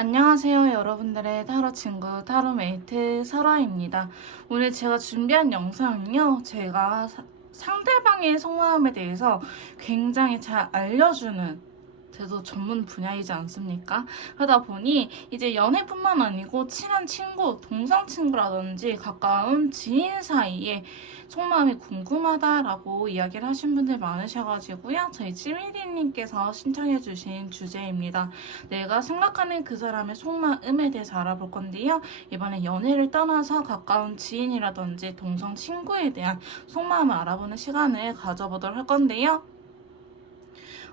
안녕하세요, 여러분들의 타로 친구, 타로메이트 설아입니다. 오늘 제가 준비한 영상은요, 제가 상대방의 속마음에 대해서 굉장히 잘 알려주는 저도 전문 분야이지 않습니까? 그러다 보니 이제 연애뿐만 아니고 친한 친구, 동성 친구라든지 가까운 지인 사이에 속마음이 궁금하다라고 이야기를 하신 분들 많으셔가지고요. 저희 찌미리님께서 신청해주신 주제입니다. 내가 생각하는 그 사람의 속마음에 대해서 알아볼 건데요. 이번에 연애를 떠나서 가까운 지인이라든지 동성 친구에 대한 속마음을 알아보는 시간을 가져보도록 할 건데요.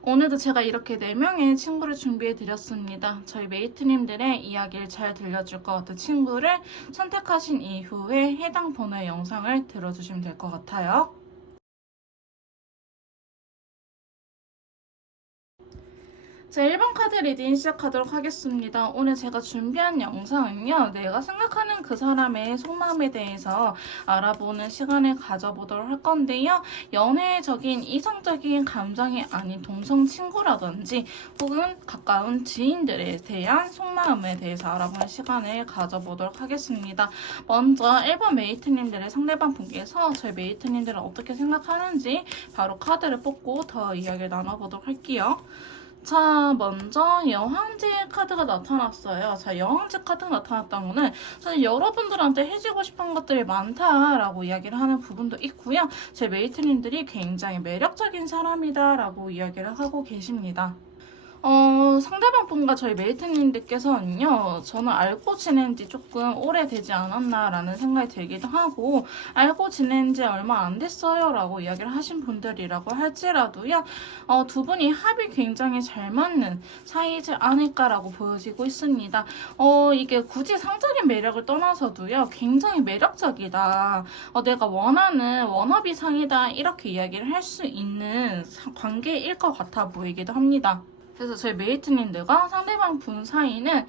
오늘도 제가 이렇게 4명의 친구를 준비해 드렸습니다. 저희 메이트님들의 이야기를 잘 들려줄 것 같은 친구를 선택하신 이후에 해당 번호의 영상을 들어주시면 될 것 같아요. 자, 1번 카드 리딩 시작하도록 하겠습니다. 오늘 제가 준비한 영상은요, 내가 생각하는 그 사람의 속마음에 대해서 알아보는 시간을 가져보도록 할 건데요. 연애적인 이성적인 감정이 아닌 동성 친구라든지 혹은 가까운 지인들에 대한 속마음에 대해서 알아보는 시간을 가져보도록 하겠습니다. 먼저 1번 메이트님들의 상대방 분께서 저희 메이트님들은 어떻게 생각하는지 바로 카드를 뽑고 더 이야기를 나눠보도록 할게요. 자, 먼저 여왕제 카드가 나타났어요. 자, 여왕제 카드가 나타났다는 거는 사실 여러분들한테 해주고 싶은 것들이 많다라고 이야기를 하는 부분도 있고요. 제 메이트님들이 굉장히 매력적인 사람이다라고 이야기를 하고 계십니다. 상대방 분과 저희 메이트님들께서는요, 저는 알고 지낸 지 조금 오래되지 않았나라는 생각이 들기도 하고, 알고 지낸 지 얼마 안 됐어요 라고 이야기를 하신 분들이라고 할지라도요, 두 분이 합이 굉장히 잘 맞는 사이지 않을까라고 보여지고 있습니다. 이게 굳이 상적인 매력을 떠나서도요, 굉장히 매력적이다. 내가 원하는 워너비 상이다. 이렇게 이야기를 할 수 있는 관계일 것 같아 보이기도 합니다. 그래서 저희 메이트님들과 상대방 분 사이는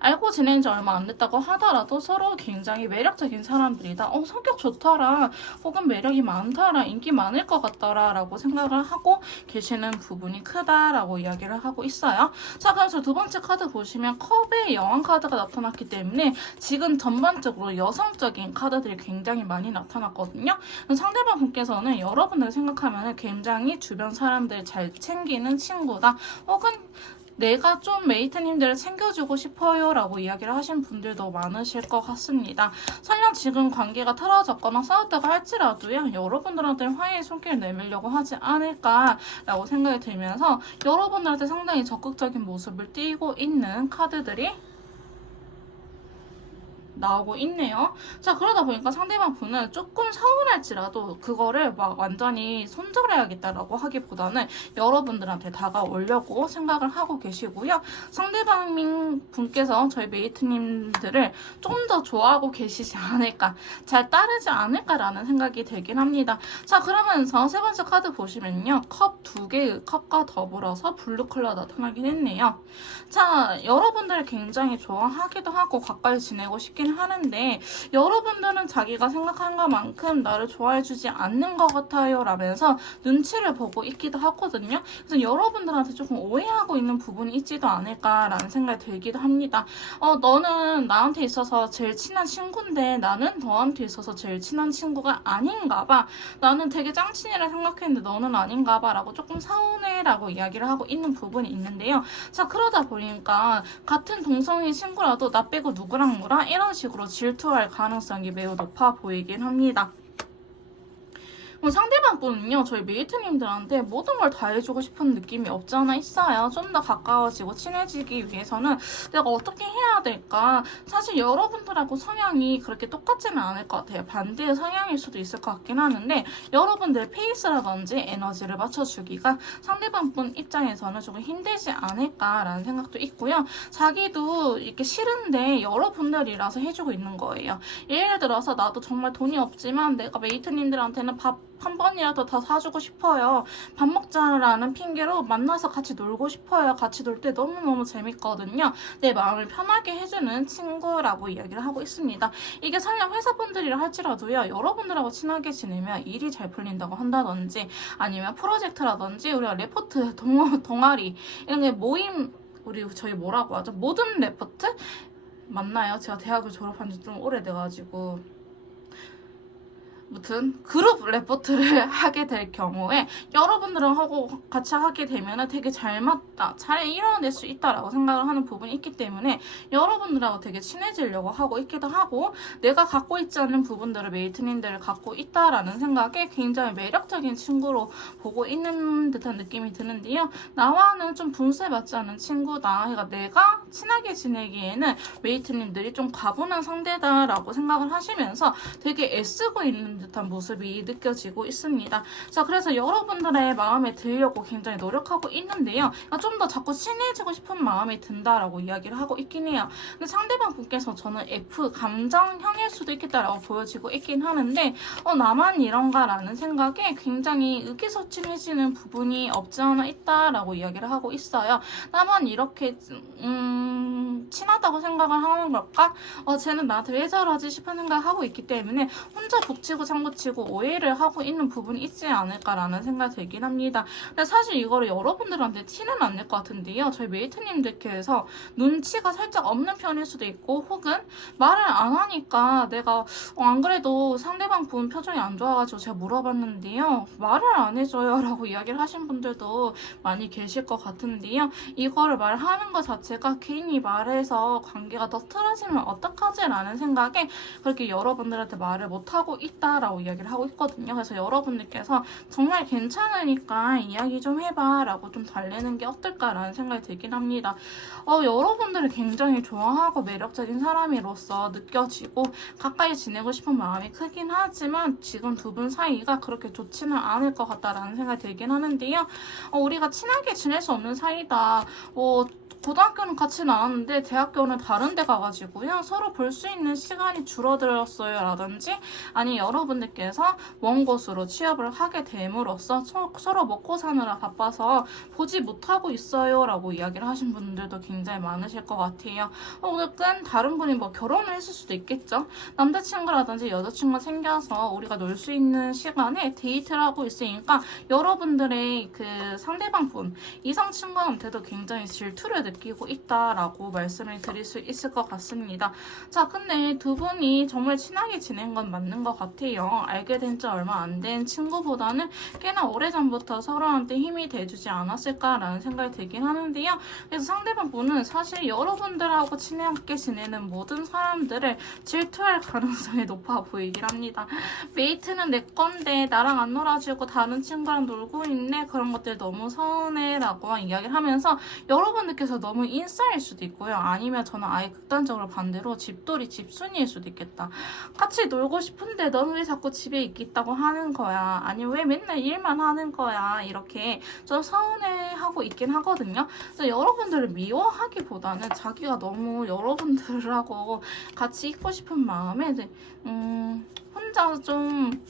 알고 지낸 지 얼마 안 됐다고 하더라도 서로 굉장히 매력적인 사람들이다. 성격 좋더라. 혹은 매력이 많더라. 인기 많을 것 같더라. 라고 생각을 하고 계시는 부분이 크다라고 이야기를 하고 있어요. 자, 그래서 두 번째 카드 보시면 컵의 여왕 카드가 나타났기 때문에 지금 전반적으로 여성적인 카드들이 굉장히 많이 나타났거든요. 상대방 분께서는 여러분들 생각하면 굉장히 주변 사람들 잘 챙기는 친구다. 혹은 내가 좀 메이트님들을 챙겨주고 싶어요 라고 이야기를 하신 분들도 많으실 것 같습니다. 설령 지금 관계가 틀어졌거나 싸웠다고 할지라도요, 여러분들한테 화해의 손길을 내밀려고 하지 않을까라고 생각이 들면서 여러분들한테 상당히 적극적인 모습을 띄고 있는 카드들이 나오고 있네요. 자, 그러다 보니까 상대방 분은 조금 서운할지라도 그거를 막 완전히 손절해야겠다라고 하기보다는 여러분들한테 다가오려고 생각을 하고 계시고요. 상대방 분께서 저희 메이트님들을 좀 더 좋아하고 계시지 않을까, 잘 따르지 않을까라는 생각이 들긴 합니다. 자, 그러면서 세 번째 카드 보시면요. 컵 2개의 컵과 더불어서 블루 컬러 나타나긴 했네요. 자, 여러분들을 굉장히 좋아하기도 하고 가까이 지내고 싶긴 하는데 여러분들은 자기가 생각한 것만큼 나를 좋아해주지 않는 것 같아요 라면서 눈치를 보고 있기도 하거든요. 그래서 여러분들한테 조금 오해하고 있는 부분이 있지도 않을까라는 생각이 들기도 합니다. 너는 나한테 있어서 제일 친한 친구인데 나는 너한테 있어서 제일 친한 친구가 아닌가 봐. 나는 되게 짱친이라 생각했는데 너는 아닌가 봐 라고 조금 서운해라고 이야기를 하고 있는 부분이 있는데요. 자, 그러다 보니까 같은 동성애 친구라도 나 빼고 누구랑 놀아? 이런 식으로 질투할 가능성이 매우 높아 보이긴 합니다. 상대방 분은요, 저희 메이트님들한테 모든 걸 다 해주고 싶은 느낌이 없지 않아 있어요. 좀 더 가까워지고 친해지기 위해서는 내가 어떻게 해야 될까? 사실 여러분들하고 성향이 그렇게 똑같지는 않을 것 같아요. 반대의 성향일 수도 있을 것 같긴 하는데 여러분들의 페이스라든지 에너지를 맞춰주기가 상대방 분 입장에서는 조금 힘들지 않을까라는 생각도 있고요. 자기도 이렇게 싫은데 여러분들이라서 해주고 있는 거예요. 예를 들어서 나도 정말 돈이 없지만 내가 메이트님들한테는 밥 한 번이라도 더 사주고 싶어요. 밥 먹자라는 핑계로 만나서 같이 놀고 싶어요. 같이 놀 때 너무너무 재밌거든요. 내 마음을 편하게 해주는 친구라고 이야기를 하고 있습니다. 이게 설령 회사분들이라 할지라도요. 여러분들하고 친하게 지내면 일이 잘 풀린다고 한다든지 아니면 프로젝트라든지 우리가 레포트, 동아리 이런 게 모임 저희 뭐라고 하죠? 모든 레포트? 맞나요? 제가 대학을 졸업한 지 좀 오래돼가지고. 무튼 그룹 레포트를 하게 될 경우에 여러분들은 하고 같이 하게 되면 되게 잘 맞다, 잘 이뤄낼 수 있다라고 생각을 하는 부분이 있기 때문에 여러분들하고 되게 친해지려고 하고 있기도 하고, 내가 갖고 있지 않는 부분들을 메이트님들을 갖고 있다라는 생각에 굉장히 매력적인 친구로 보고 있는 듯한 느낌이 드는데요. 나와는 좀 분수에 맞지 않는 친구다. 그러니까 내가 친하게 지내기에는 메이트님들이 좀 과분한 상대다라고 생각을 하시면서 되게 애쓰고 있는 듯한 모습이 느껴지고 있습니다. 자, 그래서 여러분들의 마음에 들려고 굉장히 노력하고 있는데요. 좀 더 자꾸 친해지고 싶은 마음이 든다라고 이야기를 하고 있긴 해요. 근데 상대방 분께서 저는 F, 감정형일 수도 있겠다라고 보여지고 있긴 하는데, 나만 이런가라는 생각에 굉장히 의기소침해지는 부분이 없지 않아 있다라고 이야기를 하고 있어요. 나만 이렇게 친하다고 생각을 하는 걸까? 쟤는 나한테 왜 저러지 싶은 생각을 하고 있기 때문에 혼자 북치고 장구치고 오해를 하고 있는 부분이 있지 않을까라는 생각이 들긴 합니다. 근데 사실 이거를 여러분들한테 티는 안 낼 것 같은데요. 저희 메이트님들께서 눈치가 살짝 없는 편일 수도 있고, 혹은 말을 안 하니까 내가 안 그래도 상대방 분 표정이 안 좋아가지고 제가 물어봤는데요. 말을 안 해줘요 라고 이야기를 하신 분들도 많이 계실 것 같은데요. 이거를 말하는 것 자체가 괜히 말해서 관계가 더 틀어지면 어떡하지? 라는 생각에 그렇게 여러분들한테 말을 못하고 있다라고 이야기를 하고 있거든요. 그래서 여러분들께서 정말 괜찮으니까 이야기 좀 해봐 라고 좀 달래는 게 어떨까라는 생각이 들긴 합니다. 여러분들을 굉장히 좋아하고 매력적인 사람으로서 느껴지고 가까이 지내고 싶은 마음이 크긴 하지만 지금 두 분 사이가 그렇게 좋지는 않을 것 같다라는 생각이 들긴 하는데요. 우리가 친하게 지낼 수 없는 사이다. 고등학교는 같이 나왔는데 대학교는 다른 데 가가지고요. 서로 볼 수 있는 시간이 줄어들었어요 라든지, 아니 여러분들께서 먼 곳으로 취업을 하게 됨으로써 서로 먹고 사느라 바빠서 보지 못하고 있어요 라고 이야기를 하신 분들도 굉장히 많으실 것 같아요. 혹은 다른 분이 뭐 결혼을 했을 수도 있겠죠. 남자친구라든지 여자친구가 생겨서 우리가 놀 수 있는 시간에 데이트를 하고 있으니까 여러분들의 그 상대방 분, 이성 친구한테도 굉장히 질투를 느끼고 있다라고 말씀을 드릴 수 있을 것 같습니다. 자, 근데 두 분이 정말 친하게 지낸 건 맞는 것 같아요. 알게 된 지 얼마 안 된 친구보다는 꽤나 오래전부터 서로한테 힘이 돼주지 않았을까라는 생각이 들긴 하는데요. 그래서 상대방 분은 사실 여러분들하고 친하게 지내는 모든 사람들을 질투할 가능성이 높아 보이긴 합니다. 메이트는 내 건데 나랑 안 놀아주고 다른 친구랑 놀고 있네, 그런 것들 너무 서운해 라고 이야기를 하면서 여러분들께서 너무 인싸일 수도 있고요. 아니면 저는 아예 극단적으로 반대로 집돌이 집순이일 수도 있겠다. 같이 놀고 싶은데 너는 왜 자꾸 집에 있겠다고 하는 거야, 아니면 왜 맨날 일만 하는 거야, 이렇게 좀 서운해하고 있긴 하거든요. 그래서 여러분들을 미워하기보다는 자기가 너무 여러분들하고 같이 있고 싶은 마음에 혼자 좀,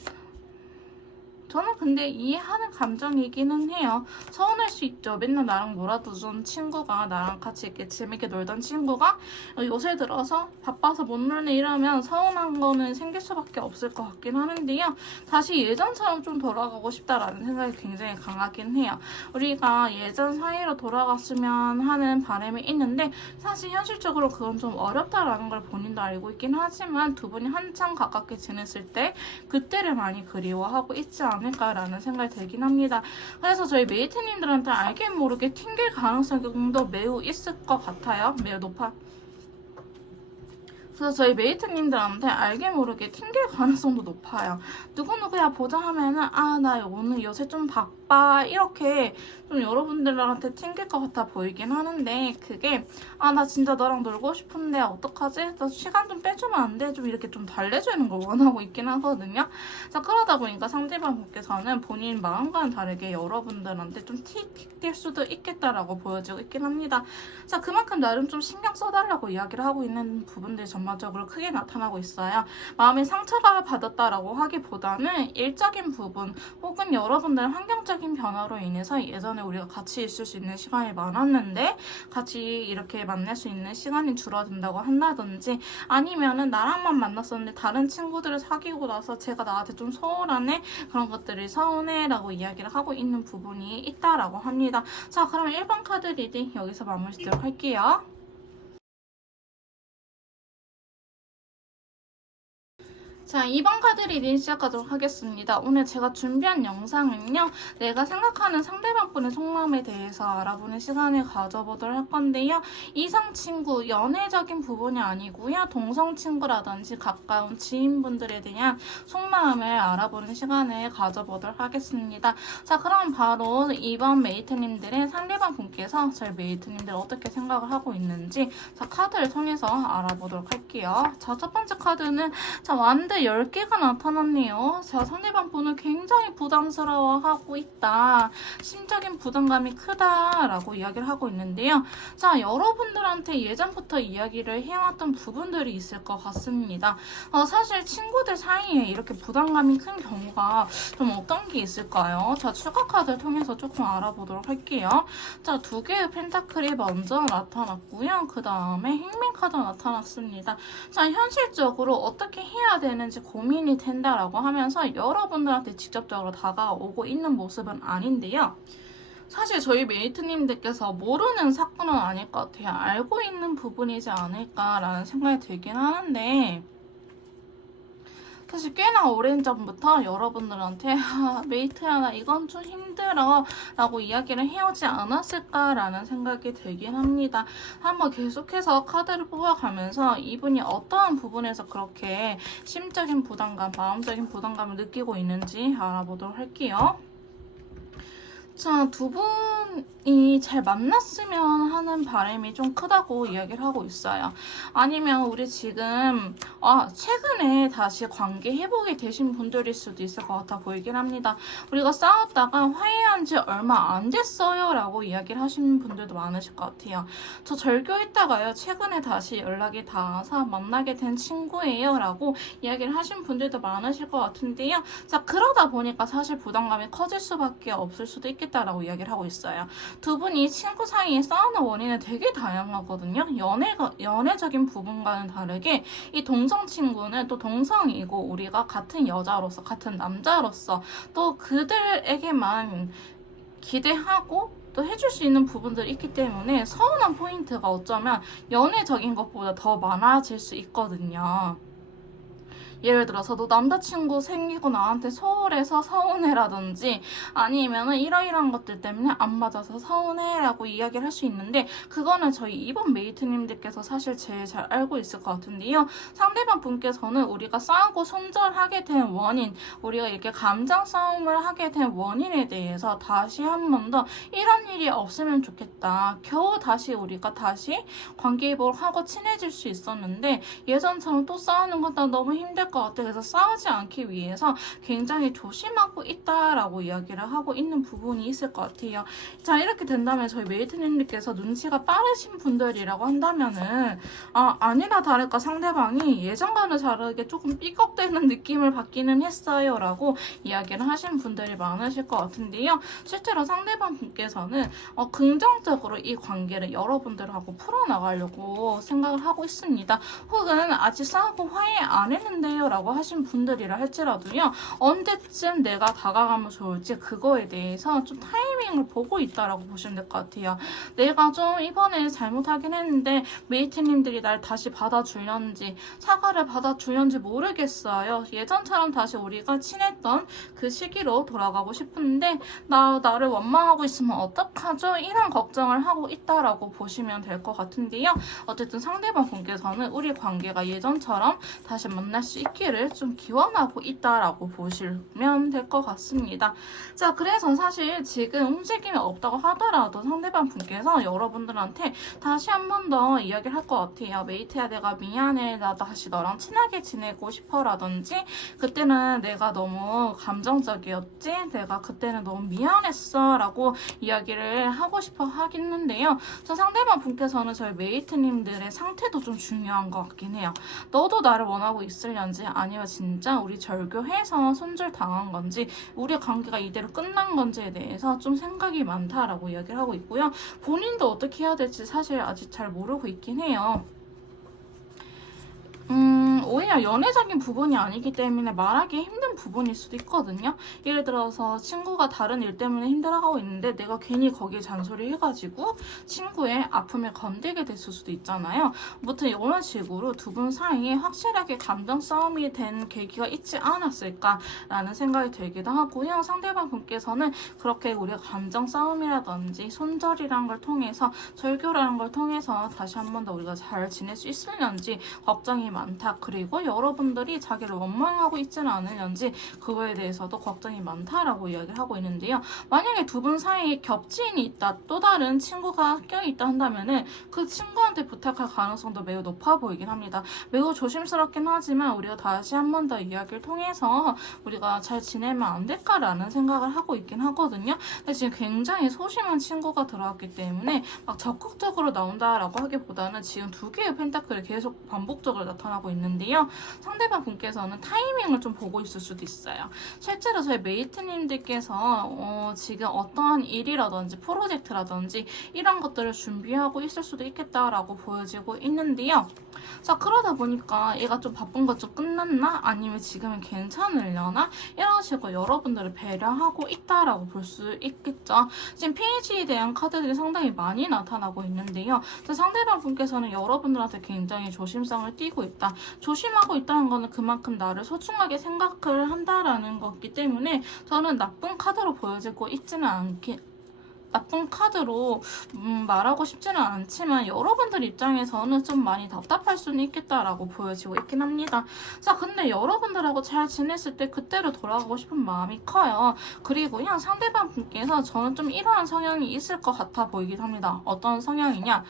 저는 근데 이해하는 감정이기는 해요. 서운할 수 있죠. 맨날 나랑 놀아두던 친구가, 나랑 같이 이렇게 재밌게 놀던 친구가 요새 들어서 바빠서 못 놀네 이러면 서운한 거는 생길 수밖에 없을 것 같긴 하는데요. 다시 예전처럼 좀 돌아가고 싶다라는 생각이 굉장히 강하긴 해요. 우리가 예전 사이로 돌아갔으면 하는 바람이 있는데 사실 현실적으로 그건 좀 어렵다라는 걸 본인도 알고 있긴 하지만 두 분이 한창 가깝게 지냈을 때 그때를 많이 그리워하고 있지 않을까라는 생각이 들긴 합니다. 그래서 저희 메이트님들한테 알게 모르게 튕길 가능성도 매우 있을 것 같아요. 매우 높아. 그래서 저희 메이트님들한테 알게 모르게 튕길 가능성도 높아요. 누구누구야 보자 하면은 나 오늘 요새 좀 바빠 이렇게 좀 여러분들한테 튕길 것 같아 보이긴 하는데, 그게 나 진짜 너랑 놀고 싶은데 어떡하지? 나 시간 좀 빼주면 안 돼? 좀 이렇게 좀 달래주는 걸 원하고 있긴 하거든요. 자, 그러다 보니까 상대방분께서는 본인 마음과는 다르게 여러분들한테 좀 틱틱 뛸 수도 있겠다라고 보여지고 있긴 합니다. 자, 그만큼 나름 좀 신경 써달라고 이야기를 하고 있는 부분들이 좀 전반적으로 크게 나타나고 있어요. 마음의 상처가 받았다라고 하기보다는 일적인 부분 혹은 여러분들 환경적인 변화로 인해서 예전에 우리가 같이 있을 수 있는 시간이 많았는데 같이 이렇게 만날 수 있는 시간이 줄어든다고 한다든지, 아니면은 나랑만 만났었는데 다른 친구들을 사귀고 나서 제가 나한테 좀 소홀하네, 그런 것들이 서운해라고 이야기를 하고 있는 부분이 있다라고 합니다. 자, 그럼 1번 카드 리딩 여기서 마무리 짓도록 할게요. 자, 2번 카드 리딩 시작하도록 하겠습니다. 오늘 제가 준비한 영상은요, 내가 생각하는 상대방분의 속마음에 대해서 알아보는 시간을 가져보도록 할 건데요. 이성 친구, 연애적인 부분이 아니고요, 동성 친구라든지 가까운 지인분들에 대한 속마음을 알아보는 시간을 가져보도록 하겠습니다. 자, 그럼 바로 2번 메이트님들의 상대방 분께서 저희 메이트님들 어떻게 생각을 하고 있는지, 자, 카드를 통해서 알아보도록 할게요. 자, 첫 번째 카드는 자, 완드 10개가 나타났네요. 자, 상대방 분은 굉장히 부담스러워하고 있다, 심적인 부담감이 크다라고 이야기를 하고 있는데요. 자, 여러분들한테 예전부터 이야기를 해왔던 부분들이 있을 것 같습니다. 사실 친구들 사이에 이렇게 부담감이 큰 경우가 좀 어떤 게 있을까요? 자, 추가 카드를 통해서 조금 알아보도록 할게요. 자, 2개의 펜타클이 먼저 나타났고요. 그 다음에 행맨 카드가 나타났습니다. 자, 현실적으로 어떻게 해야 되는지 고민이 된다라고 하면서 여러분들한테 직접적으로 다가오고 있는 모습은 아닌데요. 사실 저희 메이트님들께서 모르는 사건은 아닐 것 같아요. 알고 있는 부분이지 않을까라는 생각이 들긴 하는데, 사실 꽤나 오랜 전부터 여러분들한테 메이트야 나 이건 좀 힘들어 라고 이야기를 해오지 않았을까라는 생각이 들긴 합니다. 한번 계속해서 카드를 뽑아가면서 이분이 어떠한 부분에서 그렇게 심적인 부담감, 마음적인 부담감을 느끼고 있는지 알아보도록 할게요. 자, 2분이 잘 만났으면 하는 바람이 좀 크다고 이야기를 하고 있어요. 아니면 우리 지금 최근에 다시 관계 회복이 되신 분들일 수도 있을 것 같아 보이긴 합니다. 우리가 싸웠다가 화해한 지 얼마 안 됐어요 라고 이야기를 하시는 분들도 많으실 것 같아요. 저 절교했다가요, 최근에 다시 연락이 닿아서 만나게 된 친구예요 라고 이야기를 하신 분들도 많으실 것 같은데요. 자, 그러다 보니까 사실 부담감이 커질 수밖에 없을 수도 있겠다라고 이야기를 하고 있어요. 2분이 친구 사이에 싸우는 원인은 되게 다양하거든요. 연애적인 부분과는 다르게 이 동성 친구는 또 동성이고 우리가 같은 여자로서 같은 남자로서 또 그들에게만 기대하고 또 해줄 수 있는 부분들이 있기 때문에 서운한 포인트가 어쩌면 연애적인 것보다 더 많아질 수 있거든요. 예를 들어서 너 남자친구 생기고 나한테 소홀해서 서운해라든지, 아니면은 이러이러한 것들 때문에 안 맞아서 서운해라고 이야기를 할 수 있는데, 그거는 저희 2번 메이트님들께서 사실 제일 잘 알고 있을 것 같은데요. 상대방 분께서는 우리가 싸우고 손절하게 된 원인, 우리가 이렇게 감정 싸움을 하게 된 원인에 대해서 다시 한 번 더 이런 일이 없으면 좋겠다, 겨우 다시 우리가 다시 관계 회복을 하고 친해질 수 있었는데 예전처럼 또 싸우는 건 나 너무 힘들 것 같아, 그래서 싸우지 않기 위해서 굉장히 조심하고 있다라고 이야기를 하고 있는 부분이 있을 것 같아요. 자, 이렇게 된다면 저희 메이트님들께서 눈치가 빠르신 분들이라고 한다면은 아니나 다를까 상대방이 예전과는 다르게 조금 삐걱대는 느낌을 받기는 했어요 라고 이야기를 하신 분들이 많으실 것 같은데요. 실제로 상대방 분께서는 긍정적으로 이 관계를 여러분들하고 풀어나가려고 생각을 하고 있습니다. 혹은 아직 싸우고 화해 안 했는데요 라고 하신 분들이라 할지라도요, 언제쯤 내가 다가가면 좋을지 그거에 대해서 좀 타이밍을 보고 있다라고 보시면 될 것 같아요. 내가 좀 이번에 잘못하긴 했는데 메이트님들이 날 다시 받아주려는지 사과를 받아주려는지 모르겠어요. 예전처럼 다시 우리가 친했던 그 시기로 돌아가고 싶은데 나를 원망하고 있으면 어떡하죠? 이런 걱정을 하고 있다라고 보시면 될 것 같은데요. 어쨌든 상대방 분께서는 우리 관계가 예전처럼 다시 만날 수 있기를 좀 기원하고 있다라고 보시면 될 것 같습니다. 자, 그래서 사실 지금 움직임이 없다고 하더라도 상대방 분께서 여러분들한테 다시 한 번 더 이야기를 할 것 같아요. 메이트야, 내가 미안해. 나 다시 너랑 친하게 지내고 싶어 라든지, 그때는 내가 너무 감정적이었지? 내가 그때는 너무 미안했어 라고 이야기를 하고 싶어 하겠는데요. 저 상대방 분께서는 저희 메이트님들의 상태도 좀 중요한 것 같긴 해요. 너도 나를 원하고 있을련지, 아니면 진짜 우리 절교해서 손절당한 건지, 우리 관계가 이대로 끝난 건지에 대해서 좀 생각이 많다라고 이야기를 하고 있고요. 본인도 어떻게 해야 될지 사실 아직 잘 모르고 있긴 해요. 오히려 연애적인 부분이 아니기 때문에 말하기 힘든 부분일 수도 있거든요. 예를 들어서 친구가 다른 일 때문에 힘들어하고 있는데 내가 괜히 거기에 잔소리 해가지고 친구의 아픔을 건들게 됐을 수도 있잖아요. 아무튼 이런 식으로 두 분 사이에 확실하게 감정 싸움이 된 계기가 있지 않았을까라는 생각이 들기도 하고요. 상대방 분께서는 그렇게 우리가 감정 싸움이라든지 손절이라는 걸 통해서, 절교라는 걸 통해서 다시 한 번 더 우리가 잘 지낼 수 있을는지 걱정이 많다. 그리고 여러분들이 자기를 원망하고 있지는 않을는지 그거에 대해서도 걱정이 많다라고 이야기를 하고 있는데요. 만약에 두 분 사이에 겹치인이 있다, 또 다른 친구가 껴있다 한다면은 그 친구한테 부탁할 가능성도 매우 높아 보이긴 합니다. 매우 조심스럽긴 하지만 우리가 다시 한 번 더 이야기를 통해서 우리가 잘 지내면 안 될까라는 생각을 하고 있긴 하거든요. 근데 지금 굉장히 소심한 친구가 들어왔기 때문에 막 적극적으로 나온다라고 하기보다는 지금 두 개의 펜타클이 계속 반복적으로 나타나고 있는데요. 상대방 분께서는 타이밍을 좀 보고 있을 수도 있어요. 실제로 저희 메이트님들께서 지금 어떠한 일이라든지 프로젝트라든지 이런 것들을 준비하고 있을 수도 있겠다라고 보여지고 있는데요. 자, 그러다 보니까 얘가 좀 바쁜 것 좀 끝났나? 아니면 지금은 괜찮으려나? 이런 식으로 여러분들을 배려하고 있다라고 볼 수 있겠죠. 지금 페이지에 대한 카드들이 상당히 많이 나타나고 있는데요. 상대방 분께서는 여러분들한테 굉장히 조심성을 띠고 있다. 조심하고 있다는 거는 그만큼 나를 소중하게 생각을 한다라는 거기 때문에 저는 나쁜 카드로 보여지고 있지는 나쁜 카드로 말하고 싶지는 않지만 여러분들 입장에서는 좀 많이 답답할 수는 있겠다라고 보여지고 있긴 합니다. 자, 근데 여러분들하고 잘 지냈을 때 그때로 돌아가고 싶은 마음이 커요. 그리고요, 상대방 분께서 저는 좀 이러한 성향이 있을 것 같아 보이긴 합니다. 어떤 성향이냐,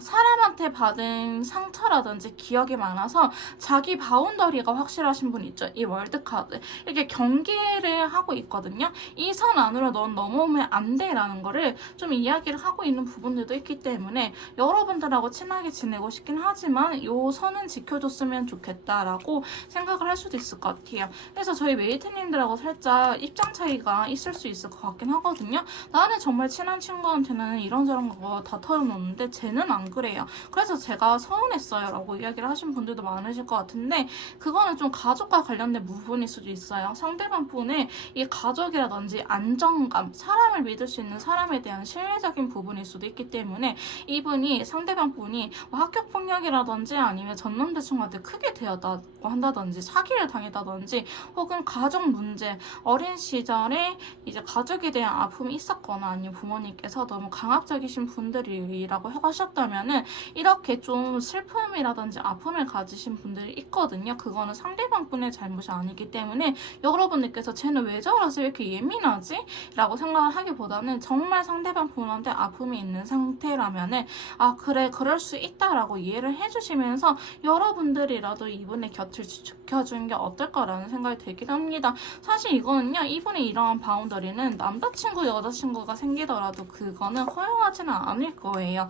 사람한테 받은 상처라든지 기억이 많아서 자기 바운더리가 확실하신 분 있죠. 이 월드카드 이렇게 경계를 하고 있거든요. 이 선 안으로 넌 넘어오면 안 돼 라는 거를 좀 이야기를 하고 있는 부분들도 있기 때문에 여러분들하고 친하게 지내고 싶긴 하지만 요 선은 지켜줬으면 좋겠다라고 생각을 할 수도 있을 것 같아요. 그래서 저희 메이트님들하고 살짝 입장 차이가 있을 수 있을 것 같긴 하거든요. 나는 정말 친한 친구한테는 이런저런 거 다 털어놓는데 쟤는 안 그래요. 그래서 제가 서운했어요 라고 이야기를 하신 분들도 많으실 것 같은데, 그거는 좀 가족과 관련된 부분일 수도 있어요. 상대방 분의 이 가족이라든지 안정감, 사람을 믿을 수 있는 사람에 대한 신뢰적인 부분일 수도 있기 때문에 이분이, 상대방 분이 학교 폭력이라든지 아니면 전 남자친구한테 크게 대었다고 한다든지 사기를 당했다든지 혹은 가족 문제, 어린 시절에 이제 가족에 대한 아픔이 있었거나 아니면 부모님께서 너무 강압적이신 분들이라고 하셨다면은 이렇게 좀 슬픔이라든지 아픔을 가지신 분들이 있거든요. 그거는 상대방 분의 잘못이 아니기 때문에 여러분들께서 쟤는 왜 저러지? 왜 이렇게 예민하지? 라고 생각을 하기보다는 정말 상대방 분한테 아픔이 있는 상태라면은 아, 그래, 그럴 수 있다라고 이해를 해주시면서 여러분들이라도 이분의 곁을 지켜주는 게 어떨까라는 생각이 들긴 합니다. 사실 이거는요, 이분의 이러한 바운더리는 남자친구, 여자친구가 생기더라도 그거는 허용하지는 않을 거예요.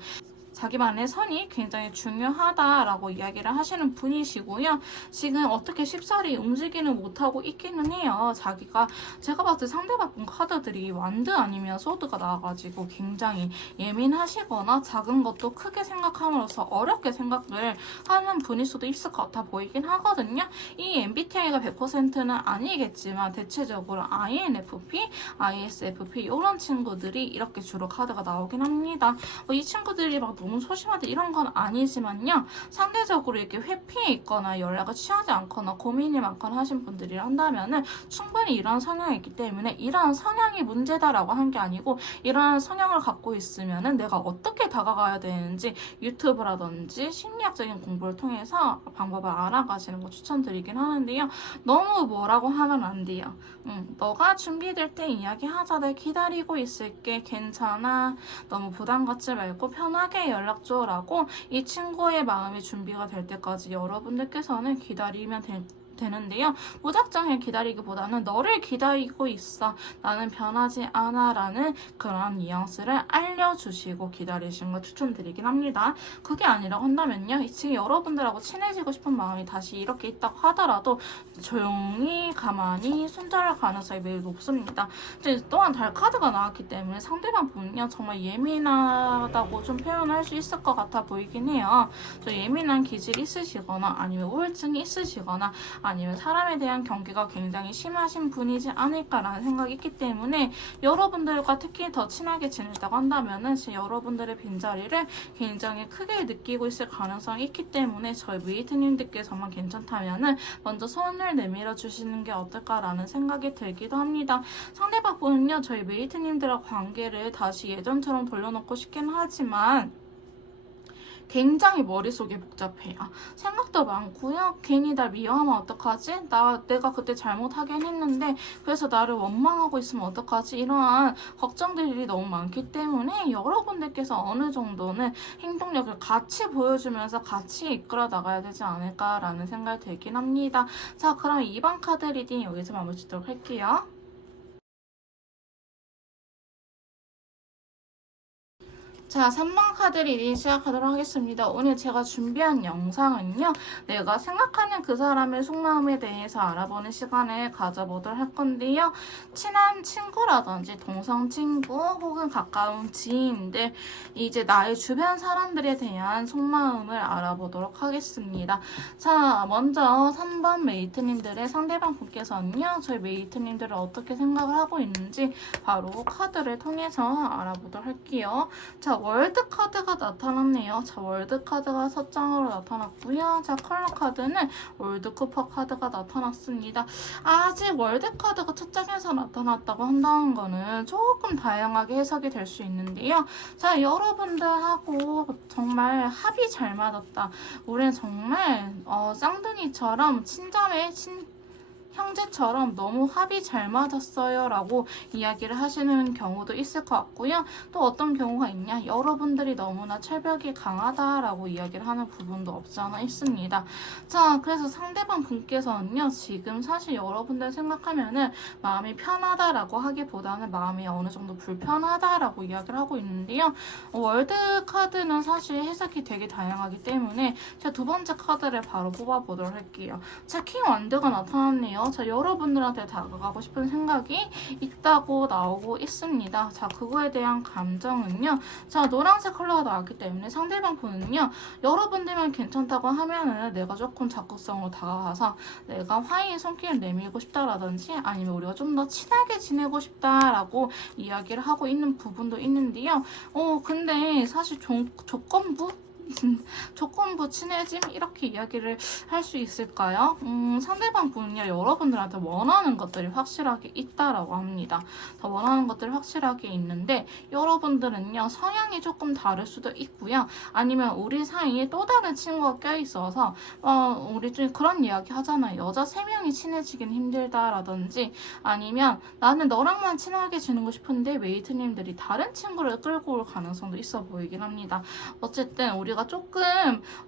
자기만의 선이 굉장히 중요하다라고 이야기를 하시는 분이시고요. 지금 어떻게 쉽사리 움직이는 못하고 있기는 해요. 제가 봤을 때 상대방 카드들이 완드 아니면 소드가 나와가지고 굉장히 예민하시거나 작은 것도 크게 생각함으로써 어렵게 생각을 하는 분일 수도 있을 것 같아 보이긴 하거든요. 이 MBTI가 100%는 아니겠지만 대체적으로 INFP, ISFP 이런 친구들이 이렇게 주로 카드가 나오긴 합니다. 이 친구들이 막 너무 소심하다 이런 건 아니지만요. 상대적으로 이렇게 회피해 있거나 연락을 취하지 않거나 고민이 많거나 하신 분들이 한다면은 충분히 이런 성향이 있기 때문에 이러한 성향이 문제다라고 한 게 아니고 이러한 성향을 갖고 있으면은 내가 어떻게 다가가야 되는지 유튜브라든지 심리학적인 공부를 통해서 방법을 알아가시는 거 추천드리긴 하는데요. 너무 뭐라고 하면 안 돼요. 너가 준비될 때 이야기하자. 내가 기다리고 있을게. 괜찮아. 너무 부담 갖지 말고 편하게 연락 줘라고 이 친구의 마음이 준비가 될 때까지 여러분들께서는 기다리면 되는데요. 무작정에 기다리기보다는 너를 기다리고 있어. 나는 변하지 않아. 라는 그런 뉘앙스를 알려주시고 기다리시는 걸 추천드리긴 합니다. 그게 아니라고 한다면요. 이 친구 여러분들하고 친해지고 싶은 마음이 다시 이렇게 있다고 하더라도 조용히 가만히 손절할 가능성이 매우 높습니다. 또한 달 카드가 나왔기 때문에 상대방 분은요. 정말 예민하다고 좀 표현할 수 있을 것 같아 보이긴 해요. 좀 예민한 기질이 있으시거나 아니면 우울증이 있으시거나 아니면 사람에 대한 경계가 굉장히 심하신 분이지 않을까라는 생각이 있기 때문에 여러분들과 특히 더 친하게 지내다고 한다면은 여러분들의 빈자리를 굉장히 크게 느끼고 있을 가능성이 있기 때문에 저희 메이트님들께서만 괜찮다면은 먼저 손을 내밀어 주시는 게 어떨까라는 생각이 들기도 합니다. 상대방 분은요, 저희 메이트님들과 관계를 다시 예전처럼 돌려놓고 싶긴 하지만 굉장히 머릿속이 복잡해요. 생각도 많고요. 괜히 날 미워하면 어떡하지? 내가 그때 잘못하긴 했는데 그래서 나를 원망하고 있으면 어떡하지? 이러한 걱정들이 너무 많기 때문에 여러분들께서 어느 정도는 행동력을 같이 보여주면서 같이 이끌어 나가야 되지 않을까라는 생각이 들긴 합니다. 자, 그럼 2번 카드 리딩 여기서 마무리 짓도록 할게요. 자, 3번 카드 리딩 시작하도록 하겠습니다. 오늘 제가 준비한 영상은요. 내가 생각하는 그 사람의 속마음에 대해서 알아보는 시간을 가져보도록 할 건데요. 친한 친구라든지 동성 친구 혹은 가까운 지인들, 이제 나의 주변 사람들에 대한 속마음을 알아보도록 하겠습니다. 자, 먼저 3번 메이트님들의 상대방 분께서는요. 저희 메이트님들을 어떻게 생각을 하고 있는지 바로 카드를 통해서 알아보도록 할게요. 자, 월드 카드가 나타났네요. 자, 월드 카드가 첫 장으로 나타났고요. 자, 컬러 카드는 월드 쿠퍼 카드가 나타났습니다. 아직 월드 카드가 첫 장에서 나타났다고 한다는 거는 조금 다양하게 해석이 될 수 있는데요. 자, 여러분들하고 정말 합이 잘 맞았다. 우린 정말 쌍둥이처럼 친자매, 형제처럼 너무 합이 잘 맞았어요 라고 이야기를 하시는 경우도 있을 것 같고요. 또 어떤 경우가 있냐, 여러분들이 너무나 철벽이 강하다라고 이야기를 하는 부분도 없지 않아 있습니다. 자, 그래서 상대방 분께서는요, 지금 사실 여러분들 생각하면은 마음이 편하다라고 하기보다는 마음이 어느 정도 불편하다라고 이야기를 하고 있는데요. 월드 카드는 사실 해석이 되게 다양하기 때문에 제가 두 번째 카드를 바로 뽑아보도록 할게요. 자, 킹 완드가 나타났네요. 자, 여러분들한테 다가가고 싶은 생각이 있다고 나오고 있습니다. 자, 그거에 대한 감정은요. 자, 노란색 컬러가 나왔기 때문에 상대방 분은요. 여러분들만 괜찮다고 하면은 내가 조금 적극성으로 다가가서 내가 화해의 손길을 내밀고 싶다라든지 아니면 우리가 좀 더 친하게 지내고 싶다라고 이야기를 하고 있는 부분도 있는데요. 근데 사실 조건부 친해짐 이렇게 이야기를 할 수 있을까요? 상대방 분은요, 여러분들한테 원하는 것들이 확실하게 있다라고 합니다. 더 원하는 것들이 확실하게 있는데 여러분들은요, 성향이 조금 다를 수도 있고요. 아니면 우리 사이에 또 다른 친구가 껴있어서 우리 좀 그런 이야기 하잖아요. 여자 3명이 친해지긴 힘들다라든지 아니면 나는 너랑만 친하게 지내고 싶은데 메이트님들이 다른 친구를 끌고 올 가능성도 있어 보이긴 합니다. 어쨌든 우리가 조금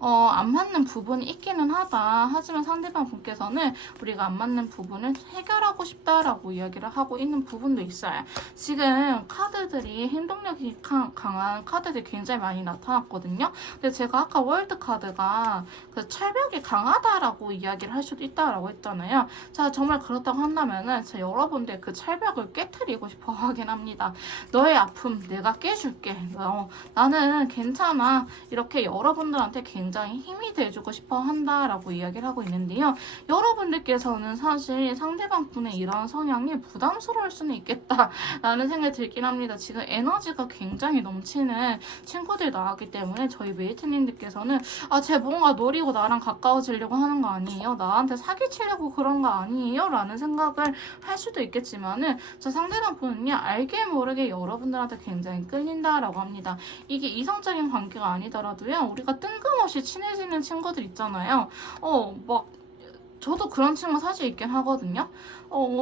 안 맞는 부분이 있기는 하다. 하지만 상대방 분께서는 우리가 안 맞는 부분을 해결하고 싶다라고 이야기를 하고 있는 부분도 있어요. 지금 카드들이 행동력이 강한 카드들이 굉장히 많이 나타났거든요. 근데 제가 아까 월드 카드가 그 철벽이 강하다라고 이야기를 할 수도 있다라고 했잖아요. 자, 정말 그렇다고 한다면은 여러분들 그 철벽을 깨트리고 싶어 하긴 합니다. 너의 아픔 내가 깨줄게. 나는 괜찮아. 이렇게 이렇게 여러분들한테 굉장히 힘이 돼주고 싶어 한다라고 이야기를 하고 있는데요. 여러분들께서는 사실 상대방 분의 이러한 성향이 부담스러울 수는 있겠다라는 생각이 들긴 합니다. 지금 에너지가 굉장히 넘치는 친구들이 나왔기 때문에 저희 메이트님들께서는 쟤 뭔가 노리고 나랑 가까워지려고 하는 거 아니에요? 나한테 사기치려고 그런 거 아니에요? 라는 생각을 할 수도 있겠지만은 저 상대방 분은요, 알게 모르게 여러분들한테 굉장히 끌린다라고 합니다. 이게 이성적인 관계가 아니더라도요, 우리가 뜬금없이 친해지는 친구들 있잖아요. 막 저도 그런 친구 사실 있긴 하거든요.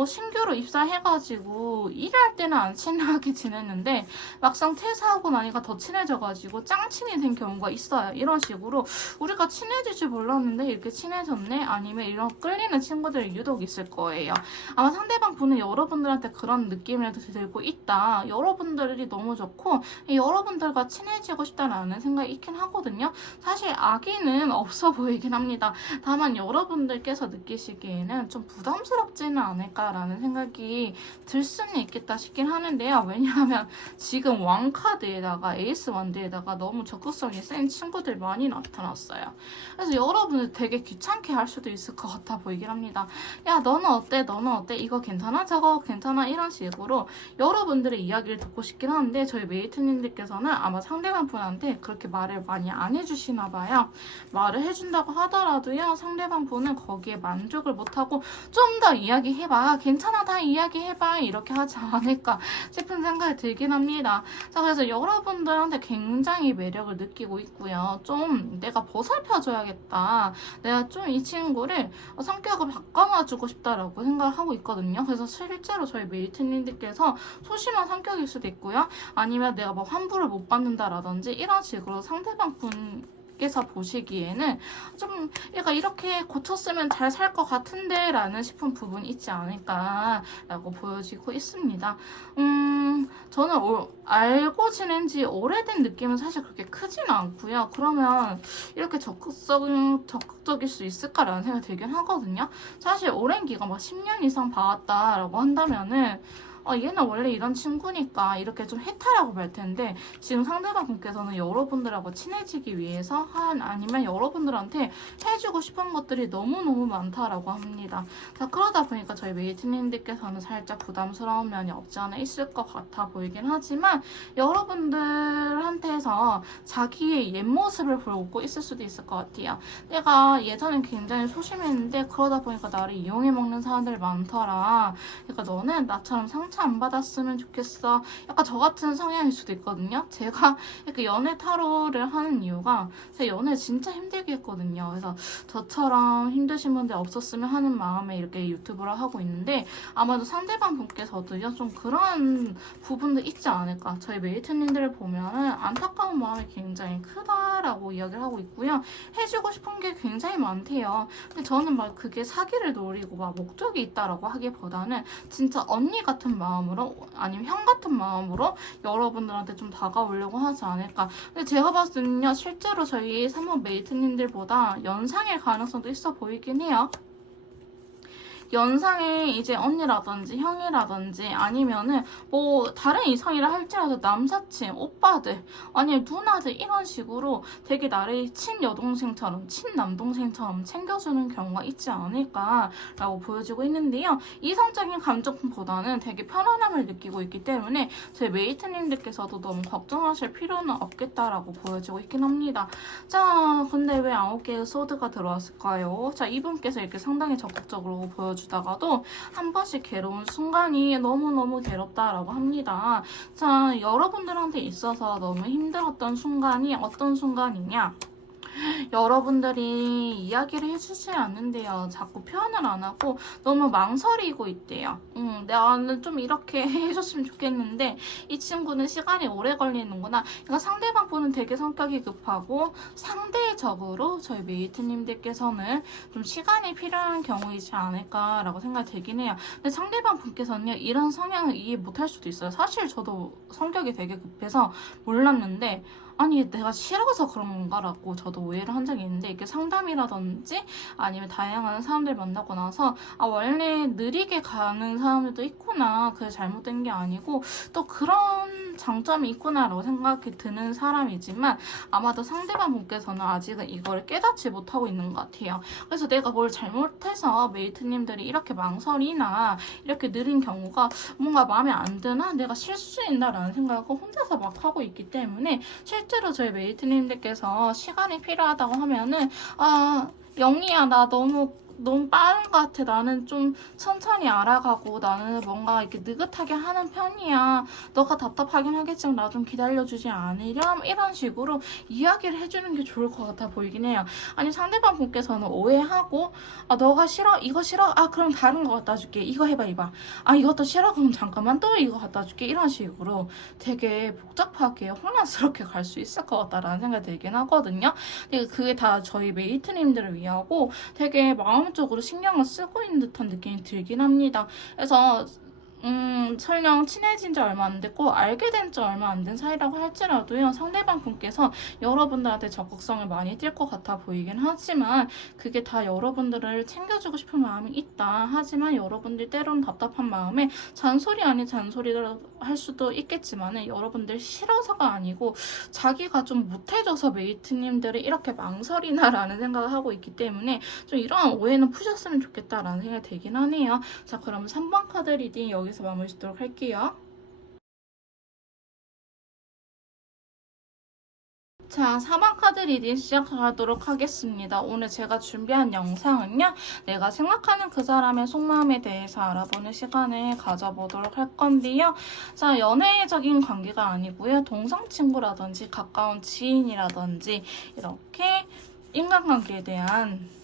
신규로 입사해가지고 일할 때는 안 친하게 지냈는데 막상 퇴사하고 나니까 더 친해져가지고 짱친이 된 경우가 있어요. 이런 식으로 우리가 친해질 줄 몰랐는데 이렇게 친해졌네? 아니면 이런 끌리는 친구들이 유독 있을 거예요. 아마 상대방 분은 여러분들한테 그런 느낌을 들고 있다. 여러분들이 너무 좋고 여러분들과 친해지고 싶다라는 생각이 있긴 하거든요. 사실 악의는 없어 보이긴 합니다. 다만 여러분들께서 느끼시기에는 좀 부담스럽지는 않을까라는 생각이 들 수는 있겠다 싶긴 하는데요. 왜냐하면 지금 왕카드에다가 에이스 원드에다가 너무 적극성이 센 친구들 많이 나타났어요. 그래서 여러분들 되게 귀찮게 할 수도 있을 것 같아 보이긴 합니다. 야, 너는 어때? 너는 어때? 이거 괜찮아? 저거 괜찮아? 이런 식으로 여러분들의 이야기를 듣고 싶긴 하는데 저희 메이트님들께서는 아마 상대방 분한테 그렇게 말을 많이 안 해주시나 봐요. 말을 해준다고 하더라도요, 상대방 분은 거기에 만족을 못하고 좀 더 이야기해봐, 괜찮아, 다 이야기해봐, 이렇게 하지 않을까 싶은 생각이 들긴 합니다. 자, 그래서 여러분들한테 굉장히 매력을 느끼고 있고요. 좀 내가 보살펴줘야겠다, 내가 좀 이 친구를 성격을 바꿔놔주고 싶다라고 생각을 하고 있거든요. 그래서 실제로 저희 메이트님들께서 소심한 성격일 수도 있고요, 아니면 내가 뭐 환불을 못 받는다라든지 이런 식으로 상대방 께서 보시기에는 좀 얘가 이렇게 고쳤으면 잘 살 것 같은데 라는 싶은 부분이 있지 않을까 라고 보여지고 있습니다. 저는 알고 지낸 지 오래된 느낌은 사실 그렇게 크지는 않고요. 그러면 이렇게 적극적일 수 있을까라는 생각이 들긴 하거든요. 사실 오랜 기간 막 10년 이상 봐왔다라고 한다면은 얘는 원래 이런 친구니까 이렇게 좀 해탈하고 말 텐데, 지금 상대방 분께서는 여러분들하고 친해지기 위해서 아니면 여러분들한테 해주고 싶은 것들이 너무너무 많다라고 합니다. 자, 그러다 보니까 저희 메이트님들께서는 살짝 부담스러운 면이 없지 않아 있을 것 같아 보이긴 하지만 여러분들한테서 자기의 옛 모습을 보고 있을 수도 있을 것 같아요. 내가 예전엔 굉장히 소심했는데 그러다 보니까 나를 이용해 먹는 사람들이 많더라. 그러니까 너는 나처럼 상처 안 받았으면 좋겠어. 약간 저 같은 성향일 수도 있거든요. 제가 이렇게 연애 타로를 하는 이유가 제가 연애 진짜 힘들게 했거든요. 그래서 저처럼 힘드신 분들 없었으면 하는 마음에 이렇게 유튜브를 하고 있는데, 아마도 상대방 분께서도요, 좀 그런 부분도 있지 않을까. 저희 메이트님들을 보면은 안타까운 마음이 굉장히 크다라고 이야기를 하고 있고요. 해주고 싶은 게 굉장히 많대요. 근데 저는 막 그게 사기를 노리고 막 목적이 있다라고 하기보다는 진짜 언니 같은 마음으로 아니면 형 같은 마음으로 여러분들한테 좀 다가오려고 하지 않을까. 근데 제가 봤을 때는요, 실제로 저희 3번 메이트님들보다 연상일 가능성도 있어 보이긴 해요. 연상에 이제 언니라든지 형이라든지 아니면은 뭐 다른 이성이라 할지라도 남사친, 오빠들 아니면 누나들 이런 식으로 되게 나를 친여동생처럼 친남동생처럼 챙겨주는 경우가 있지 않을까라고 보여지고 있는데요. 이성적인 감정보다는 되게 편안함을 느끼고 있기 때문에 제 메이트님들께서도 너무 걱정하실 필요는 없겠다라고 보여지고 있긴 합니다. 자, 근데 왜 9개의 소드가 들어왔을까요? 자, 이분께서 이렇게 상당히 적극적으로 보여주다가도 한 번씩 괴로운 순간이 너무너무 괴롭다라고 합니다. 자, 여러분들한테 있어서 너무 힘들었던 순간이 어떤 순간이냐? 여러분들이 이야기를 해주지 않는데요. 자꾸 표현을 안 하고 너무 망설이고 있대요. 나는 좀 이렇게 해줬으면 좋겠는데 이 친구는 시간이 오래 걸리는구나. 그러니까 상대방 분은 되게 성격이 급하고 상대적으로 저희 메이트님들께서는 좀 시간이 필요한 경우이지 않을까라고 생각이 들긴 해요. 근데 상대방 분께서는요, 이런 성향을 이해 못할 수도 있어요. 사실 저도 성격이 되게 급해서 몰랐는데 아니 내가 싫어서 그런 건가라고 저도 오해를 한 적이 있는데, 이게 상담이라든지 아니면 다양한 사람들 만나고 나서 원래 느리게 가는 사람들도 있구나, 그게 잘못된 게 아니고 또 그런 장점이 있구나라고 생각이 드는 사람이지만 아마도 상대방 분께서는 아직은 이거를 깨닫지 못하고 있는 것 같아요. 그래서 내가 뭘 잘못해서 메이트님들이 이렇게 망설이나 이렇게 느린 경우가 뭔가 마음에 안 드나 내가 실수했나라는 생각을 혼자서 막 하고 있기 때문에 실제로 저희 메이트님들께서 시간이 필요하다고 하면은 영희야 나 너무 빠른 것 같아. 나는 좀 천천히 알아가고 나는 뭔가 이렇게 느긋하게 하는 편이야. 너가 답답하긴 하겠지만 나 좀 기다려주지 않으렴? 이런 식으로 이야기를 해주는 게 좋을 것 같아 보이긴 해요. 아니 상대방 분께서는 오해하고 너가 싫어? 이거 싫어? 그럼 다른 거 갖다 줄게. 이거 해봐 이봐. 이것도 싫어? 그럼 잠깐만 또 이거 갖다 줄게. 이런 식으로 되게 복잡하게 혼란스럽게 갈 수 있을 것 같다라는 생각이 들긴 하거든요. 근데 그게 다 저희 메이트님들을 위하고 되게 마음적으로 신경을 쓰고 있는 듯한 느낌이 들긴 합니다. 그래서 설령 친해진 지 얼마 안 됐고 알게 된 지 얼마 안 된 사이라고 할지라도요, 상대방 분께서 여러분들한테 적극성을 많이 띌 것 같아 보이긴 하지만 그게 다 여러분들을 챙겨주고 싶은 마음이 있다. 하지만 여러분들 때로는 답답한 마음에 잔소리 아닌 잔소리를 할 수도 있겠지만 여러분들 싫어서가 아니고 자기가 좀 못해줘서 메이트님들이 이렇게 망설이나라는 생각을 하고 있기 때문에 좀 이러한 오해는 푸셨으면 좋겠다라는 생각이 들긴 하네요. 자, 그럼 3번 카드 리딩 여기서 마무리 짓도록 할게요. 자, 4번 카드 리딩 시작하도록 하겠습니다. 오늘 제가 준비한 영상은요, 내가 생각하는 그 사람의 속마음에 대해서 알아보는 시간을 가져보도록 할 건데요. 자, 연애적인 관계가 아니고요, 동성친구라든지 가까운 지인이라든지 이렇게 인간관계에 대한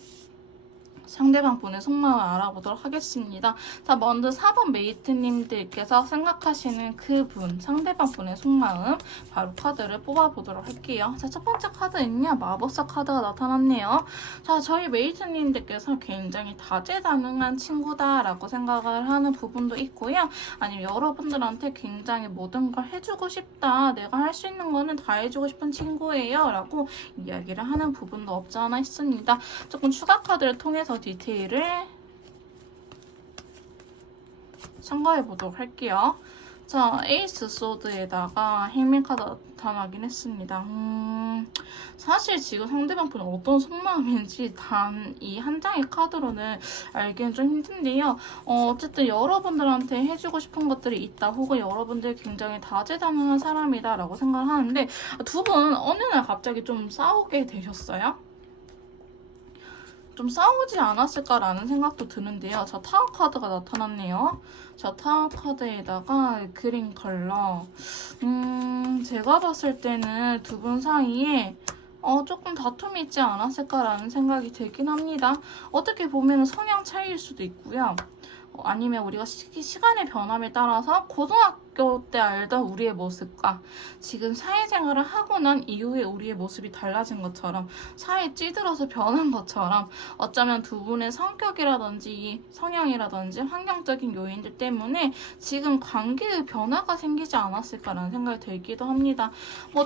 상대방 분의 속마음을 알아보도록 하겠습니다. 자, 먼저 4번 메이트님들께서 생각하시는 그분, 상대방 분의 속마음 바로 카드를 뽑아보도록 할게요. 자, 첫 번째 카드는요, 마법사 카드가 나타났네요. 자, 저희 메이트님들께서 굉장히 다재다능한 친구다라고 생각을 하는 부분도 있고요. 아니면 여러분들한테 굉장히 모든 걸 해주고 싶다. 내가 할 수 있는 거는 다 해주고 싶은 친구예요. 라고 이야기를 하는 부분도 없지 않아 있습니다. 조금 추가 카드를 통해서 디테일을 참고해 보도록 할게요. 자, 에이스 소드에다가 힐링 카드 나타나긴 했습니다. 사실 지금 상대방 분은 어떤 속마음인지 단 이 한 장의 카드로는 알기는 좀 힘든데요. 어쨌든 여러분들한테 해주고 싶은 것들이 있다, 혹은 여러분들이 굉장히 다재다능한 사람이다 라고 생각을 하는데, 두 분 어느 날 갑자기 좀 싸우게 되셨어요? 좀 싸우지 않았을까라는 생각도 드는데요. 자, 타워 카드가 나타났네요. 자, 타워 카드에다가 그린 컬러. 제가 봤을 때는 두 분 사이에 조금 다툼이 있지 않았을까라는 생각이 들긴 합니다. 어떻게 보면 성향 차이일 수도 있고요. 아니면 우리가 시간의 변함에 따라서 고등학교 때 알던 우리의 모습과 지금 사회생활을 하고 난 이후에 우리의 모습이 달라진 것처럼, 사회에 찌들어서 변한 것처럼 어쩌면 두 분의 성격이라든지 성향이라든지 환경적인 요인들 때문에 지금 관계의 변화가 생기지 않았을까라는 생각이 들기도 합니다.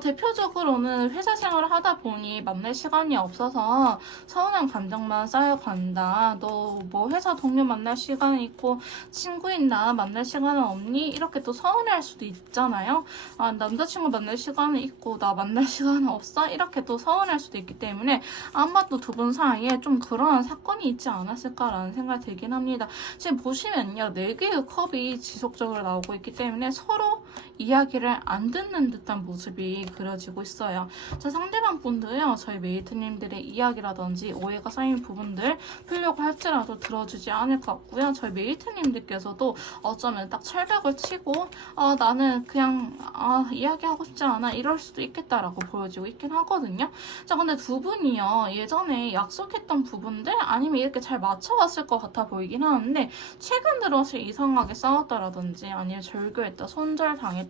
대표적으로는 회사 생활을 하다 보니 만날 시간이 없어서 서운한 감정만 쌓여간다. 너 뭐 회사 동료 만날 시간이 있고 친구인 나 만날 시간은 없니? 이렇게 또 서운해할 수도 있잖아요. 남자친구 만날 시간은 있고 나 만날 시간은 없어? 이렇게 또 서운할 수도 있기 때문에 아마도 두 분 사이에 좀 그러한 사건이 있지 않았을까라는 생각이 들긴 합니다. 지금 보시면요, 4개의 컵이 지속적으로 나오고 있기 때문에 서로 이야기를 안 듣는 듯한 모습이 그려지고 있어요. 자, 상대방 분들요, 저희 메이트님들의 이야기라든지 오해가 쌓인 부분들 풀려고 할지라도 들어주지 않을 것 같고요. 저희 메이트님들께서도 어쩌면 딱 철벽을 치고 나는 그냥 이야기하고 싶지 않아, 이럴 수도 있겠다라고 보여지고 있긴 하거든요. 자, 근데 두 분이요, 예전에 약속했던 부분들 아니면 이렇게 잘 맞춰왔을 것 같아 보이긴 하는데, 최근 들어서 이상하게 싸웠다라든지 아니면 절교했다, 손절당했다,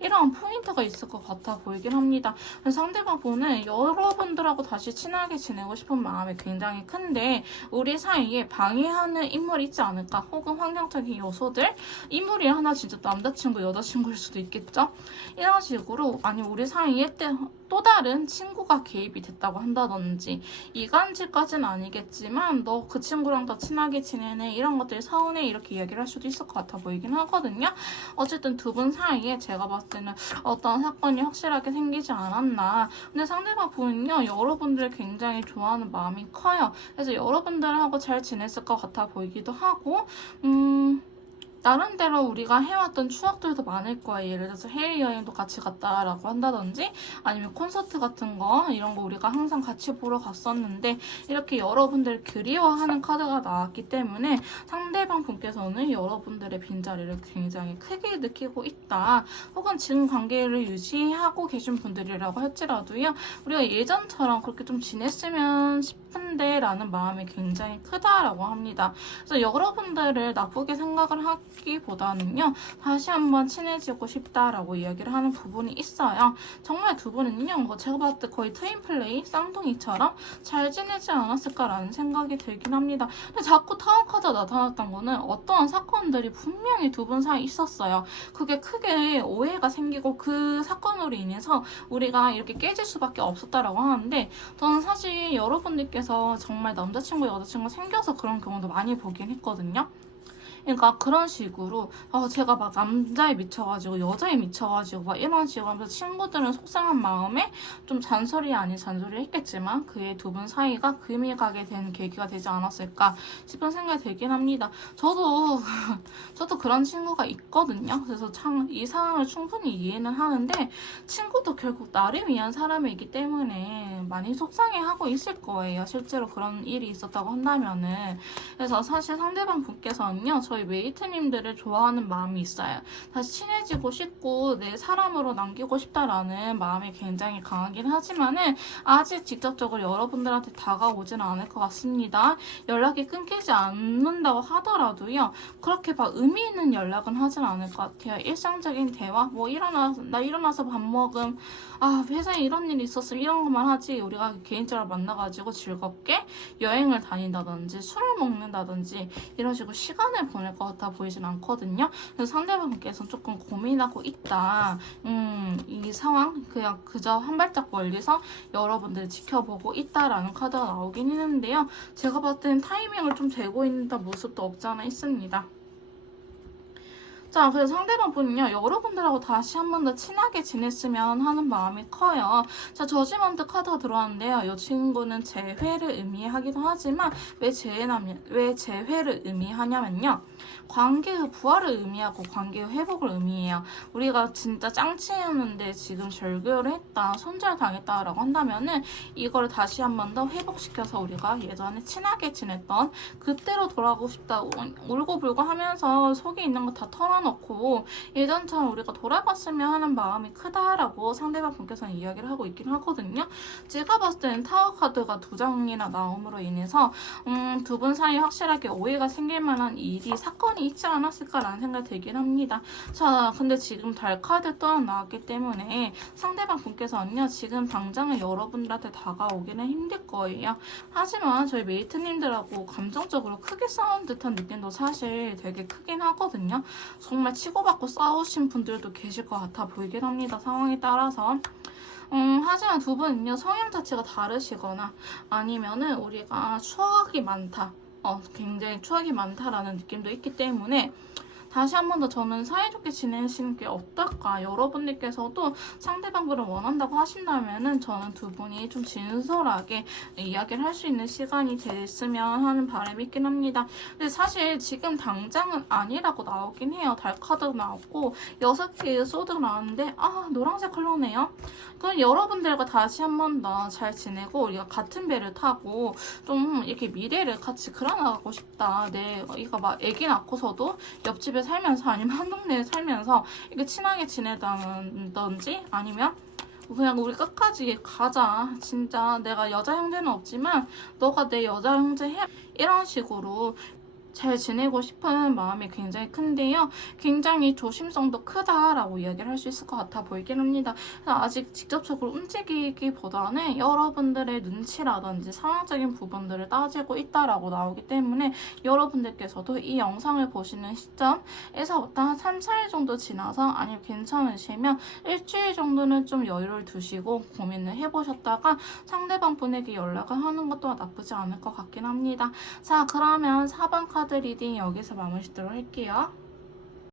이런 포인트가 있을 것 같아 보이긴 합니다. 그래서 상대방 분은 여러분들하고 다시 친하게 지내고 싶은 마음이 굉장히 큰데, 우리 사이에 방해하는 인물이 있지 않을까, 혹은 환경적인 요소들, 인물이 하나 진짜 남자친구, 여자친구일 수도 있겠죠? 이런 식으로, 아니 우리 사이에 또 다른 친구가 개입이 됐다고 한다든지, 이간질까지는 아니겠지만 너 그 친구랑 더 친하게 지내네, 이런 것들이 서운해, 이렇게 이야기를 할 수도 있을 것 같아 보이긴 하거든요. 어쨌든 두 분 사이에 제가 봤을 때는 어떤 사건이 확실하게 생기지 않았나. 근데 상대방 분은요, 여러분들을 굉장히 좋아하는 마음이 커요. 그래서 여러분들하고 잘 지냈을 것 같아 보이기도 하고, 나름대로 우리가 해왔던 추억들도 많을 거예요. 예를 들어서 해외여행도 같이 갔다라고 한다든지, 아니면 콘서트 같은 거, 이런 거 우리가 항상 같이 보러 갔었는데, 이렇게 여러분들 그리워하는 카드가 나왔기 때문에 상대방 분께서는 여러분들의 빈자리를 굉장히 크게 느끼고 있다. 혹은 지금 관계를 유지하고 계신 분들이라고 할지라도요, 우리가 예전처럼 그렇게 좀 지냈으면 싶은데 라는 마음이 굉장히 크다라고 합니다. 그래서 여러분들을 나쁘게 생각을 하기보다는요, 다시 한번 친해지고 싶다라고 이야기를 하는 부분이 있어요. 정말 두 분은요, 제가 봤을 때 거의 트윈플레이, 쌍둥이처럼 잘 지내지 않았을까라는 생각이 들긴 합니다. 근데 자꾸 타워 카드가 나타났던 거는 어떠한 사건들이 분명히 두 분 사이 있었어요. 그게 크게 오해가 생기고 그 사건으로 인해서 우리가 이렇게 깨질 수밖에 없었다라고 하는데, 저는 사실 여러분들께서 정말 남자친구, 여자친구 생겨서 그런 경우도 많이 보긴 했거든요. 그러니까 그런 식으로 제가 막 남자에 미쳐가지고 여자에 미쳐가지고 막 이런 식으로 하면서 친구들은 속상한 마음에 좀 잔소리 아닌 잔소리를 했겠지만 그의 두 분 사이가 금이 가게 된 계기가 되지 않았을까 싶은 생각이 들긴 합니다. 저도 그런 친구가 있거든요. 그래서 참 이 상황을 충분히 이해는 하는데, 친구도 결국 나를 위한 사람이기 때문에 많이 속상해하고 있을 거예요. 실제로 그런 일이 있었다고 한다면은. 그래서 사실 상대방 분께서는요, 저희 메이트님들을 좋아하는 마음이 있어요. 다시 친해지고 싶고 내 사람으로 남기고 싶다라는 마음이 굉장히 강하긴 하지만은 아직 직접적으로 여러분들한테 다가오지는 않을 것 같습니다. 연락이 끊기지 않는다고 하더라도요, 그렇게 막 의미 있는 연락은 하진 않을 것 같아요. 일상적인 대화, 뭐 나 일어나서 밥 먹음, 회사에 이런 일이 있었으면 이런 것만 하지, 우리가 개인적으로 만나가지고 즐겁게 여행을 다닌다든지 술을 먹는다든지 이런 식으로 시간을 보낼 것 같아 보이진 않거든요. 그래서 상대방께서는 조금 고민하고 있다. 이 상황 그냥 그저 한 발짝 멀리서 여러분들을 지켜보고 있다라는 카드가 나오긴 했는데요. 제가 봤을 때는 타이밍을 좀 재고 있는 모습도 없지 않아 있습니다. 자, 그래서 상대방 분은요, 여러분들하고 다시 한 번 더 친하게 지냈으면 하는 마음이 커요. 자, 저지먼트 카드가 들어왔는데요. 이 친구는 재회를 의미하기도 하지만 왜 재회를 의미하냐면요, 관계의 부활을 의미하고 관계의 회복을 의미해요. 우리가 진짜 짱친했는데 지금 절교를 했다, 손절당했다라고 한다면은 이거를 다시 한 번 더 회복시켜서 우리가 예전에 친하게 지냈던 그때로 돌아가고 싶다, 울고불고 하면서 속에 있는 거 다 털어놓고 예전처럼 우리가 돌아갔으면 하는 마음이 크다라고 상대방 분께서는 이야기를 하고 있긴 하거든요. 제가 봤을 때는 타워 카드가 두 장이나 나옴으로 인해서 두 분 사이에 확실하게 오해가 생길 만한 일이, 사건이 있지 않았을까라는 생각이 들긴 합니다. 자, 근데 지금 달 카드 또한 나왔기 때문에 상대방 분께서는요, 지금 당장은 여러분들한테 다가오기는 힘들 거예요. 하지만 저희 메이트님들하고 감정적으로 크게 싸운 듯한 느낌도 사실 되게 크긴 하거든요. 정말 치고받고 싸우신 분들도 계실 것 같아 보이긴 합니다. 상황에 따라서. 하지만 두 분은요, 성향 자체가 다르시거나 아니면은 우리가 추억이 많다, 굉장히 추억이 많다라는 느낌도 있기 때문에 다시 한 번 더 저는 사이좋게 지내시는 게 어떨까. 여러분들께서도 상대방분을 원한다고 하신다면은 저는 두 분이 좀 진솔하게 이야기를 할 수 있는 시간이 됐으면 하는 바람이 있긴 합니다. 근데 사실 지금 당장은 아니라고 나오긴 해요. 달카드도 나왔고 6개의 소드가 나왔는데 노란색 컬러네요. 그럼 여러분들과 다시 한 번 더 잘 지내고 우리가 같은 배를 타고 좀 이렇게 미래를 같이 그려나가고 싶다. 이거 막 애기 낳고서도 옆집에 살면서 아니면 한 동네에 살면서 이렇게 친하게 지내다든지 아니면 그냥 우리 끝까지 가자. 진짜 내가 여자 형제는 없지만 너가 내 여자 형제 해. 이런 식으로 잘 지내고 싶은 마음이 굉장히 큰데요. 굉장히 조심성도 크다라고 이야기를 할 수 있을 것 같아 보이긴 합니다. 아직 직접적으로 움직이기보다는 여러분들의 눈치라든지 상황적인 부분들을 따지고 있다라고 나오기 때문에 여러분들께서도 이 영상을 보시는 시점에서부터 한 3, 4일 정도 지나서 아니면 괜찮으시면 일주일 정도는 좀 여유를 두시고 고민을 해보셨다가 상대방 분에게 연락을 하는 것도 나쁘지 않을 것 같긴 합니다. 자, 그러면 4번 카드 리딩 여기서 마무리 짓도록 할게요.